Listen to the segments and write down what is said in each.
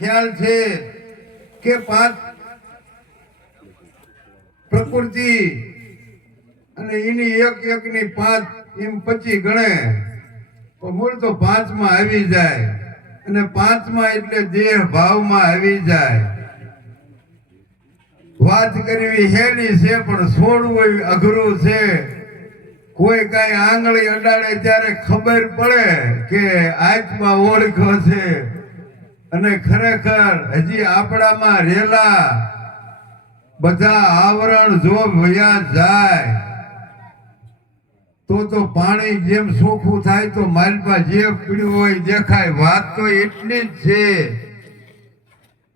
ખ્યાલ છે કે પાંચ પ્રકૃતિ અને એની એક ની પાંચ એમ 25 ગણે તો મૂળ તો પાંચમાં આવી જાય અને પાંચમાં એટલે દેહ ભાવમાં આવી જાય. વાત કરવી હેલી છે પણ છોડવું અઘરું છે. કોઈ કઈ આંગળી અડાડે ત્યારે ખબર પડે કે આત્મા ઓળખો છે અને ખરેખર હજી આપણામાં રેલા બધા આવરણ જો વયા જાય તો પાણી જેમ ચોખ્ખું થાય તો માલપા જે પીડ્યું હોય દેખાય. વાત તો એટલી જ છે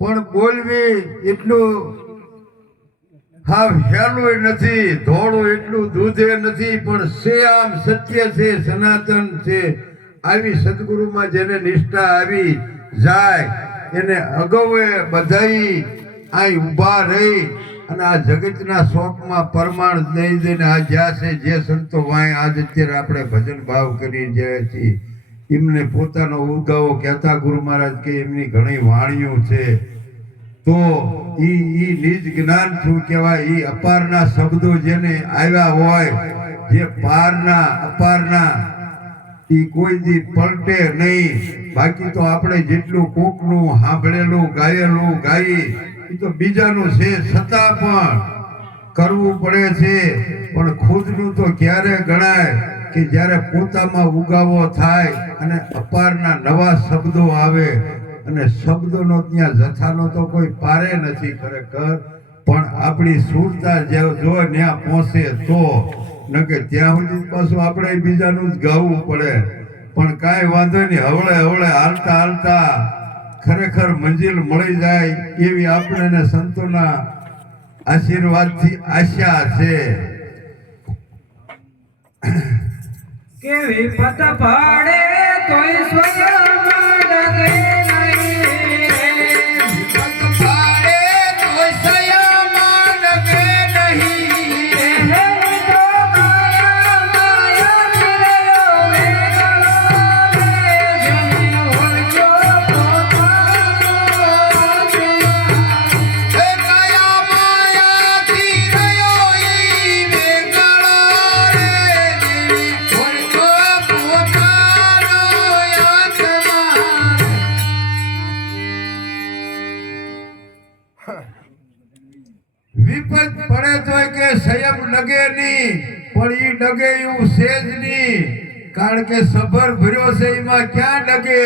પણ બોલવી એટલું હા હેલું નથી, ધોળું એટલું દૂધે નથી, પણ છે આમ સત્ય છે, સનાતન છે. આવી સદગુરુમાં જેને નિષ્ઠા આવી જાય એને અગાઉ બધાઈ આ ઊભા રહી અને આ જગતના શોકમાં પરમાણ દઈ દઈને આ જ્યાં છે જે સંતો વાય આજ અત્યારે આપણે ભજન ભાવ કરી જાય છીએ એમને પોતાનો ઉગાવો કહેતા ગુરુ મહારાજ કે એમની ઘણી વાણીઓ છે. તો ઈ નિજ જ્ઞાન શું કહેવાય? ઈ અપારના શબ્દો જેને આવ્યા હોય, જે પારના અપારના ઈ કોઈ દી પલટે નહીં. બાકી તો આપણે જેટલું કોકનું સાંભળેલું ગાયેલું ગાઈ એ તો બીજાનું છે, છતાં પણ કરવું પડે છે. પણ ખુદનું તો ક્યારે ગણાય કે જ્યારે પોતામાં ઉગાવો થાય અને અપારના નવા શબ્દો આવે અને શબ્દોનો ત્યાં જથ્થાનો તો કોઈ પારે નથી ખરેખર. પણ આપણી સુરતા જો ત્યાં પહોંચે તો ન કે ત્યાં સુધી પાછું આપણે બીજાનું જ ગાવું પડે. પણ કાંઈ વાંધો નહીં, હવળે હવળે હાલતા હાલતા ખરેખર મંજિલ મળી જાય એવી આપણે સંતોના આશીર્વાદથી આશા છે. કેવી પત પાડે તોય સ્વયં ડગે વિપત પડે તો કે સંયમ ડગે નહીં, પણ ઈ ડગે એવું છે જ નહીં. કારણ કે સબર ભર્યો છે એમાં ક્યાં ડગે?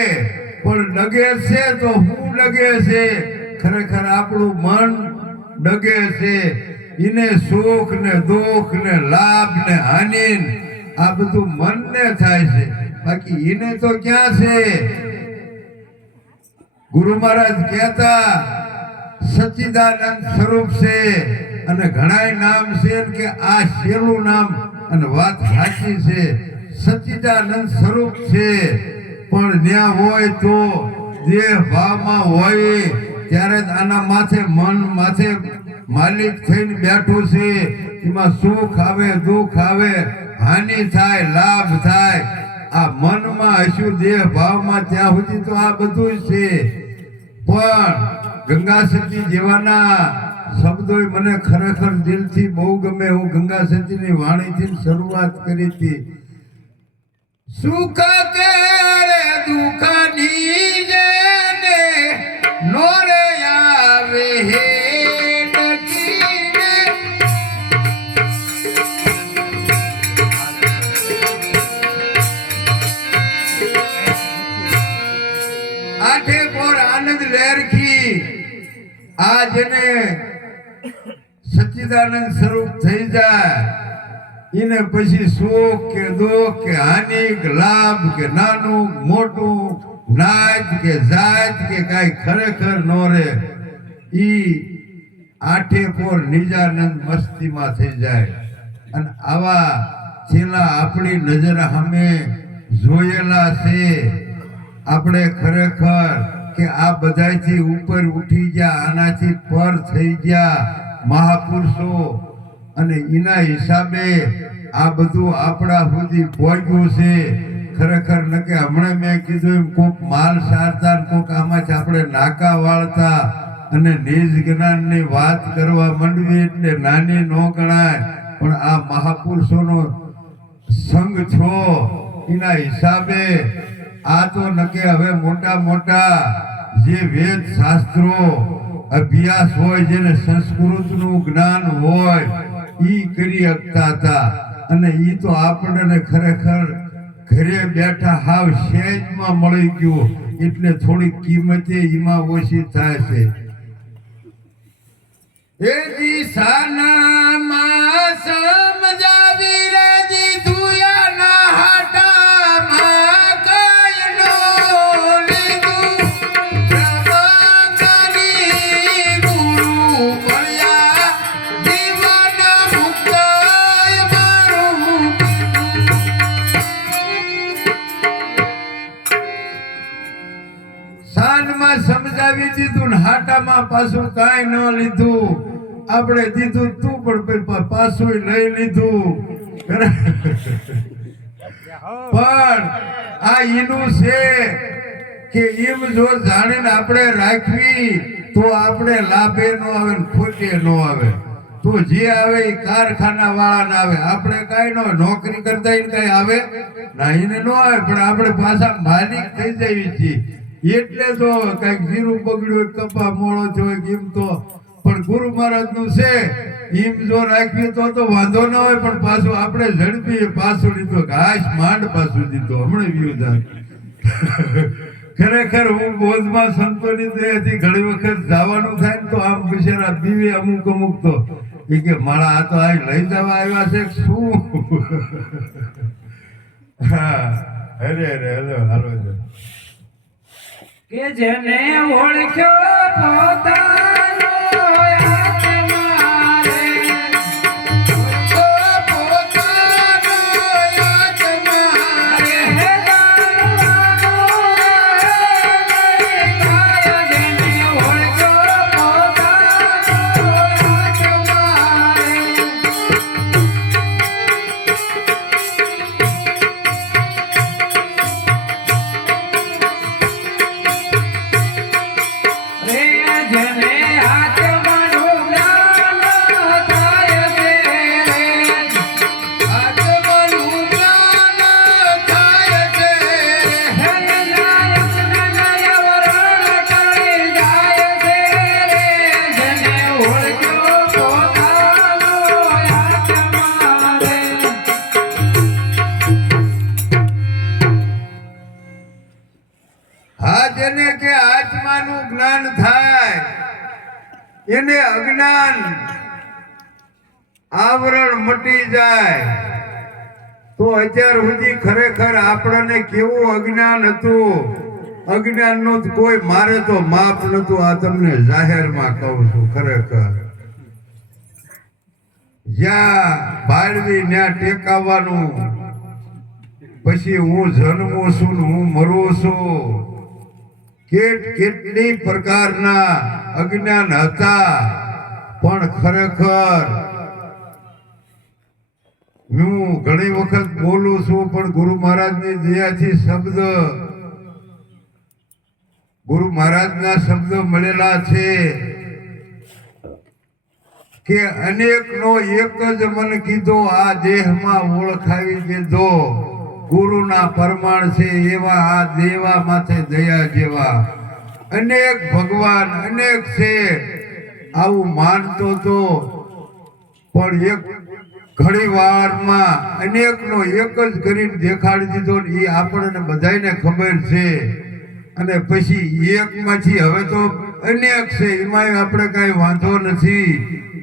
પણ ડગે છે તો હું ડગે છે? ખરેખર આપણું મન ડગે છે. એને સુખ ને દુઃખ ને લાભ ને હાનિ આ બધું મનને થાય છે, બાકી એને તો ક્યાં છે? ગુરુ મહારાજ કહેતા સચ્ચિદાનંદ સ્વરૂપ છે અને ઘણાય નામ છે કે આ છેલ્લું નામ અને વાત સાચી છે. સચ્ચિદાનંદ સ્વરૂપ છે પણ ત્યાં હોય તો દેહ ભાવમાં હોય ત્યારે જ આના માથે મન માથે માલિક થઈને બેઠું છે. એમાં સુખ આવે દુઃખ આવે હાનિ થાય લાભ થાય આ મનમાં હશું દેહ ભાવમાં ત્યાં સુધી તો આ બધું છે. પણ ગંગા સતી જેવાના શબ્દો મને ખરેખર દિલથી બહુ ગમે. હું ગંગા સતીની વાણીથી શરૂઆત કરી હતી. સુખ કે દુઃખની જેને નોરે આવે હે આઠે પર આનંદ લહેરખી આ જેને સચ્ચિદાનંદ સ્વરૂપ થઈ જાય એને પછી સુખ કે દુઃખ કે હાનિ કે લાભ કે નાનું મોટું નાત કે જાત કે કાંઈ ખરેખર નો રે. ઈ આઠે પર નિજાનંદ મસ્તીમાં થઈ જાય. અને આવા છેલ્લા આપણી નજર સામે જોયેલા છે. આપણે ખરેખર કે આ બધાથી ઉપર ઉઠી ગયા, આનાથી પર થઈ ગયા મહાપુરુષો અને એના હિસાબે આ બધું આપણા સુધી પહોંચ્યું છે. ખરેખર ન કે હમણાં મેં કીધું એમ કોક માલ સારતા ને કોક આમાંથી આપણે નાકા વાળતા અને નિજ જ્ઞાનની વાત કરવા માંડવી એટલે નાની ન ગણાય, પણ આ મહાપુરુષોનો સંગ છો એના હિસાબે આ તો નકે હવે મોટા મોટા જે વેદ શાસ્ત્રો અભ્યાસ હોય, જેને સંસ્કૃતનું જ્ઞાન હોય, ઈ કરી શકતા હતા. અને ઈ તો આપણને ખરેખર ઘરે બેઠા હાવ સહેજમાં મળી ગયું, એટલે થોડી કિંમતે એમાં ઓછી થાય છે. એ દિશાનામાં સમજાવી રે દીધુયાના હાટામાં કઈનો લીધું પ્રભકરી ગુરુ મળ્યા જીવન મુક્ત મારું. સાનમાં સમજાવી દીધું ને હાટામાં પાછું કાંઈ ન લીધું. આપણે દીધું તું પણ પાછું લઈ લીધું. પણ આ એનું છે કે એમ જો જાણીને આપણે રાખવી તો આપણે લાભે ન આવે ને ખોટે ન આવે. તો જે આવે એ કારખાના વાળા ને આવે, આપણે કઈ ન હોય. નોકરી કરતા કઈ આવે ના, એને ન આવે, પણ આપણે પાછા માલિક થઈ જઈએ છીએ. એટલે તો કઈક જીરું બગડ્યું, કપા મોળો થયો એમ તો. પણ ગુરુ મહારાજ નું છે એમ જો રાખ્યું તો વાંધો ના હોય. પણ પાછું આપણે ઝડપી પાછું લીધો, ઘાસ માંડ પાછું દીધો. હમણાં વ્યૂ ખરેખર હું બોધમાં સંતોની દયાથી ઘણી વખત જવાનું થાય ને તો આમ બિચારા બીવે અમુક તો એ કે મારા આ તો આ લઈ જવા આવ્યા છે શું. હા, અરે હાલો હાલો. કે જેને ઓળખ્યો પોતાનો આત્મા રે, પોતાનો આત્મા રે, જેને ઓળખ્યો પોતાનો આત્મા રે. જેને આત્માનું જ્ઞાન થાય છે રે, આત્માનું જ્ઞાન થાય છે. હે નારાયણ વરણ કરી જાય છે રે, જેને ઓળખ્યો પોતાનો આત્મા રે. હા, જેને કે આત્માનું જ્ઞાન થાય એને અજ્ઞાન આવરણ મટી જાય. તો અત્યાર સુધી ખરેખર આપણને કેવું અજ્ઞાન હતું. અજ્ઞાનનું તો કોઈ મારે તો માપ નતું. આ તમને જાહેરમાં કહું છું. ખરેખર જ્યાં બાળવી ત્યાં ટેકાવાનું. પછી હું જન્મું છું ને હું મરું છું. કેટલી પ્રકારના અજ્ઞાન હતા. પણ ખરેખર હું ઘણી વખત બોલું છું, પણ ગુરુ મહારાજની દયાથી ગુરુ મહારાજના શબ્દો મળેલા છે કે અનેકનો એક જ મન કીધો, આ દેહમાં ઓળખાવી દીધો. ગુરુના પરમાણ છે એવા આ દેવા માથે દયા જેવા. અનેક ભગવાન અનેક છે આવું માનતો તો, પણ એક ઘણી વારમાં અનેકનો એક જ કરીને દેખાડી દીધો. એ આપણને બધાને ખબર છે. અને પછી એકમાંથી હવે તો અનેક છે, એમાં આપણે કાંઈ વાંધો નથી.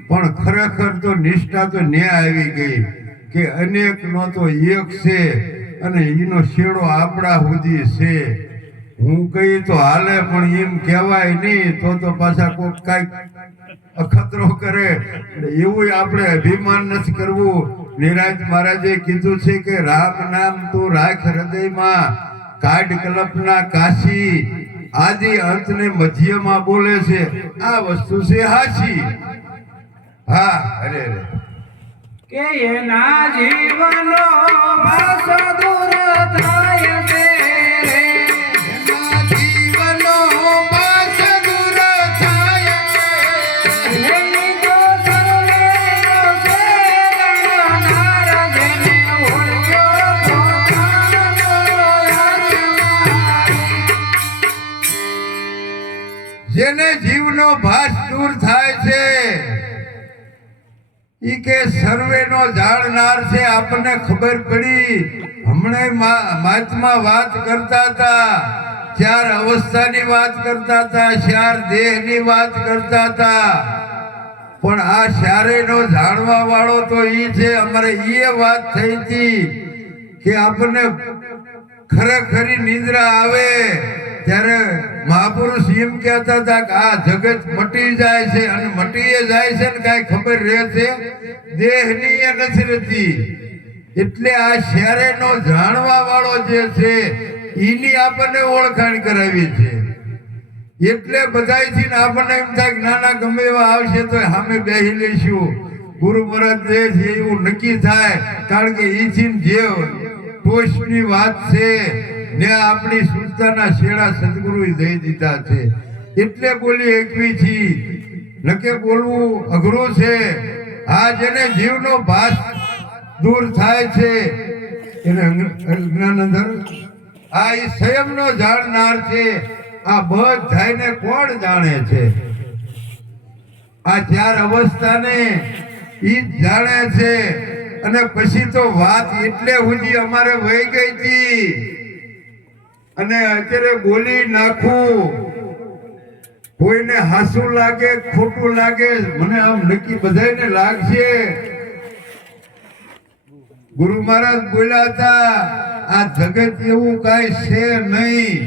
પણ ખરેખર તો નિષ્ઠા તો ન્યાય આવી ગઈ કે અનેકનો તો એક છે અને એનો છેડો આપણા સુધી છે. હું કહી તો હાલે, પણ એમ કહેવાય નહીં તો પાછા કોઈ કાંઈક અખતરો કરે. એવું આપણે અભિમાન નથી કરવું. નિરાજ મહારાજે કીધું છે કે રામ નામ તું રાખ હૃદયમાં, કાઢ કલ્પના કાશી. આદિ અંતને મધ્યમાં બોલે છે. આ વસ્તુ છે હાચી. હા, અરે કે એના જીવનો ભાસ દૂર થાય છે એના જીવનો પાસ દૂર થાય છે. એની તો સર્વેનો છે ગણનાર જેને ઓળખ્યો પોતાનો આત્મા. જેને જીવનો ભાસ દૂર થાય છે ઈ કે સર્વેનો જાણનાર છે. આપણને ખબર પડી. હમણાં મહાત્મા વાત કરતા હતા, 4 અવસ્થાની વાત કરતા હતા, 4 દેહની વાત કરતા હતા, પણ આ ચારેયનો જાણવા વાળો તો ઈ છે. અમારે એ વાત થઈ હતી કે આપણને ખરેખરી નિંદ્રા આવે ત્યારે મહાપુરુષ એમ કહેતા હતા કે આ જગત મટી જાય છે, અને મટીએ જાય છે ને કાંઈ ખબર રહે છે દેહની એ નથી રહેતી. એટલે આ શહેરેનો જાણવા વાળો જે છે એની આપણને ઓળખાણ કરાવી છે. એટલે બધાયથી ને આપણને એમ થાય કે નાના ગમે એવા આવશે તો સામે બેસી લઈશું. ગુરુ મહારાજ જે છે એવું નક્કી થાય, કારણ કે ઈથી જે ટોચની વાત છે ને આપણી સુરતાના શેડા સદગુરુએ દઈ દીધા છે. એટલે બોલી એકવી છી, નકે બોલવું અઘરું છે. આ જેને જીવનો ભાસ દૂર થાય છે એને અજ્ઞાન અંદર આ ઈ સંયમનો જાણનાર છે. આ બધાયને કોણ જાણે છે? આ 4 અવસ્થાને ઈ જ જાણે છે. અને પછી તો વાત એટલે સુધી અમારે વહી ગઈ હતી, અને અત્યારે બોલી નાખું. કોઈને હાસું લાગે, ખોટું લાગે, મને આમ નક્કી બધાને લાગશે. ગુરુ મહારાજ બોલ્યા હતા આ જગત એવું કાંઈ છે નહીં,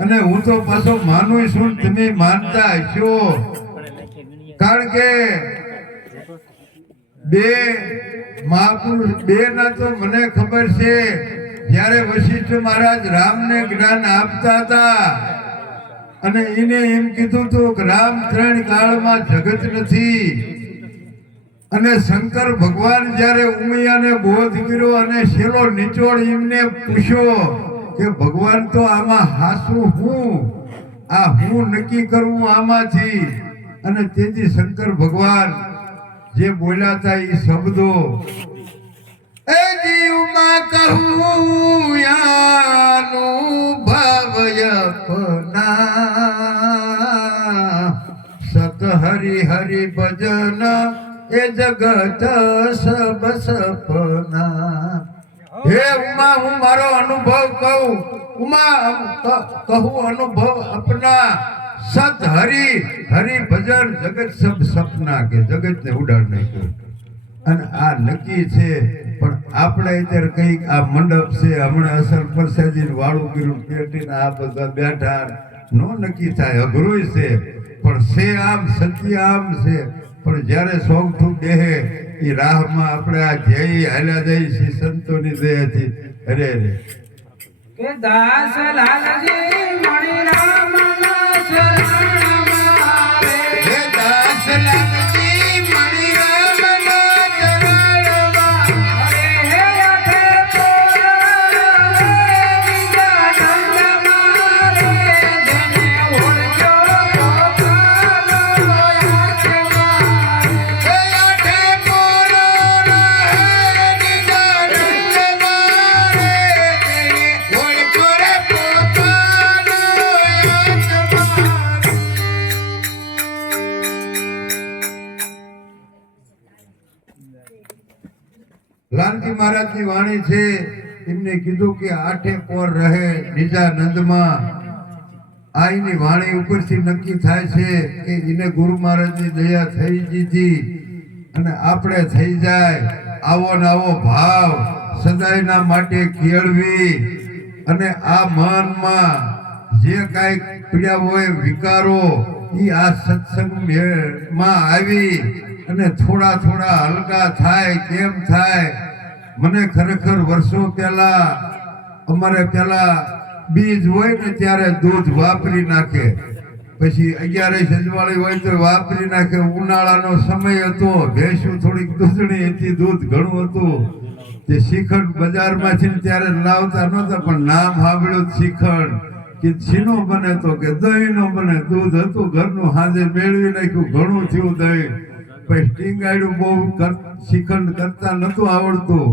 અને હું તો પાછો માનું છું, તમે માનતા હશો. કારણ કે બે મહાપુરુષ બે ના તો મને ખબર છે. જ્યારે વશિષ્ઠ મહારાજ રામને જ્ઞાન આપતા હતા અને એને એમ કીધું હતું કે રામ 3 કાળમાં જગત નથી, અને શંકર ભગવાન જ્યારે ઉમૈયાને બોધ કર્યો અને છેલ્લો નિચોડ એમને પૂછ્યો કે ભગવાન તો આમાં હાસું હું, આ હું નક્કી કરવું આમાંથી. અને તેથી શંકર ભગવાન જે બોલ્યા હતા એ શબ્દો એ જીવમાં કહું યાનુભવય પના સત હરિ હરિ ભજન એ જગત સબ સપના. હે ઉમા, હું મારો અનુભવ કહું. ઉમા કહું અનુભવ અપના સત હરિ હરિ ભજન જગત સબ સપના. કે જગતને ઉડાડ નાખ્યું. અને આ નક્કી છે. પણ આપણે અત્યારે કઈક આ મંડપ છે, હમણાં અસર પરસાદી વાળું કર્યું, પેટીને આ બધા બેઠા, નો નક્કી થાય. અઘરું છે, પણ છે આમ, સત્ય આમ છે. પણ જ્યારે સોગઠું બેહે એ રાહમાં આપણે આ જય હાલ્યા જઈ શ્રી સંતોની દયાથી. અરે રે કે દાસ લાલજી મણિ રામના શરણ મારે. હે દાસ લાલજી મણિ રામના ચરણમાં. અરે હે અઠે પોર વિદ્યાનંદ મારે. જેને ઓળખ્યો પોતાનો આત્મા. હે આઠે પોરો રહે નિજાનંદ મારે. ઓળખો રે પોતાનો આત્મા. લાલજી મહારાજની વાણી છે. એમને કીધું કે આઠે પોર રહે નિજાનંદમાં. આ એની વાણી ઉપરથી નક્કી થાય છે કે એને ગુરુ મહારાજની દયા થઈ જીતી, અને આપણે થઈ જાય. આવો ને આવો ભાવ સદાયના માટે કેળવી, અને આ મનમાં જે કાંઈક પીડ્યા હોય વિકારો એ આ સત્સંગમાં આવી અને થોડા થોડા હલકા થાય. કેમ થાય? મને ખરેખર વર્ષો પહેલા અમારે પેલા બીજ હોય ને ત્યારે દૂધ વાપરી નાખે, પછી 11 સજવાળી હોય તો વાપરી નાખે. ઉનાળાનો સમય હતો, ભેંસું થોડીક દૂધણી હતી, દૂધ ઘણું હતું. તે શ્રીખંડ બજારમાંથી ને ત્યારે લાવતા નહોતા, પણ નામ સાંભળ્યું શ્રીખંડ કે છીનો બને તો કે દહીં નો બને. દૂધ હતું ઘરનું, હાજે મેળવી નાખ્યું, ઘણું થયું દહીં. પછી ટીંગાડ્યું, બહુ શ્રીખંડ કરતા નતું આવડતું.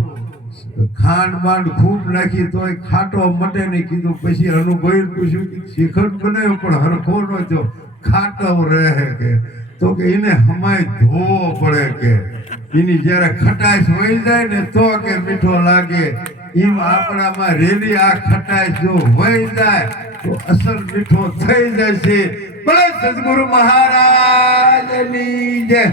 ખાંડ માંડ ખૂબ નાખી તોય ખાટો મટે નહીં. કીધું પછી અનુભવી પૂછ્યું કે શ્રીખંડ બનાવ્યો પણ હરખો ન થયો, ખાટો રહે કે. તો કે એને હમાય ધોવો પડે કે. એની જ્યારે ખટાશ વહી જાય ને તો કે મીઠો લાગે. એમ આપણામાં રેલી આ ખટાશ જો વહી જાય તો અસલ મીઠો થઈ જાય છે. બોલો સદગુરુ મહારાજની જય.